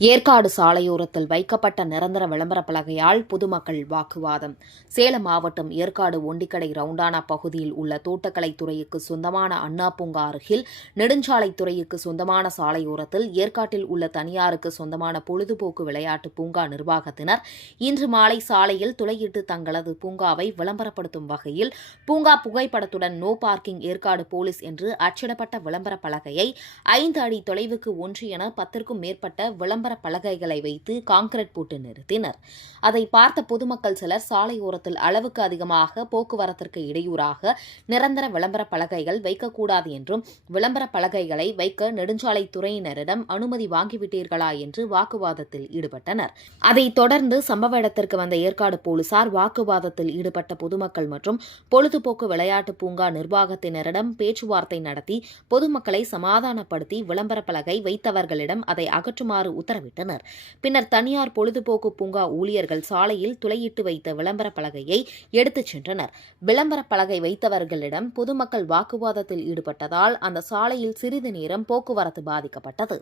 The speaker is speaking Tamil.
ஏற்காடு சாலையோரத்தில் வைக்கப்பட்ட நிரந்தர விளம்பர பலகையால் பொதுமக்கள் வாக்குவாதம். சேலம் மாவட்டம் ஏற்காடு ஒண்டிக்கடை ரவுண்டானா பகுதியில் உள்ள தோட்டக்கலைத்துறைக்கு சொந்தமான அண்ணா பூங்கா அருகில் நெடுஞ்சாலைத்துறைக்கு சொந்தமான சாலையோரத்தில் ஏற்காட்டில் உள்ள தனியாருக்கு சொந்தமான பொழுதுபோக்கு விளையாட்டு பூங்கா நிர்வாகத்தினர் இன்று மாலை சாலையில் துளையிட்டு தங்களது பூங்காவை விளம்பரப்படுத்தும் வகையில் பூங்கா புகைப்படத்துடன் நோ பார்க்கிங் ஏற்காடு போலீஸ் என்று அச்சிடப்பட்ட விளம்பர பலகையை 5 அடி தொலைவுக்கு ஒன்று என 10க்கும் மேற்பட்ட விளம்பர பலகைகளை வைத்து கான்கிரீட் போட்டு நிறுத்தினர். அதை பார்த்த பொதுமக்கள் சிலர் சாலையோரத்தில் அளவுக்கு அதிகமாக போக்குவரத்திற்கு இடையூறாக நிரந்தர விளம்பர பலகைகள் வைக்கக்கூடாது என்றும், விளம்பர பலகைகளை வைக்க நெடுஞ்சாலைத்துறையினரிடம் அனுமதி வாங்கிவிட்டீர்களா என்று வாக்குவாதத்தில் ஈடுபட்டனர். அதைத் தொடர்ந்து சம்பவ இடத்திற்கு வந்த ஏற்காடு போலீசார் வாக்குவாதத்தில் ஈடுபட்ட பொதுமக்கள் மற்றும் பொழுதுபோக்கு விளையாட்டு பூங்கா நிர்வாகத்தினரிடம் பேச்சுவார்த்தை நடத்தி பொதுமக்களை சமாதானப்படுத்தி விளம்பர பலகை வைத்தவர்களிடம் அதை அகற்றுமாறு உத்தரவிட்டனர். பின்னர் தனியார் பொழுதுபோக்கு பூங்கா ஊழியர்கள் சாலையில் துளையிட்டு வைத்த விளம்பர பலகையை எடுத்துச் சென்றனர். விளம்பர பலகை வைத்தவர்களிடம் பொதுமக்கள் வாக்குவாதத்தில் ஈடுபட்டதால் அந்த சாலையில் சிறிது நேரம் போக்குவரத்து பாதிக்கப்பட்டது.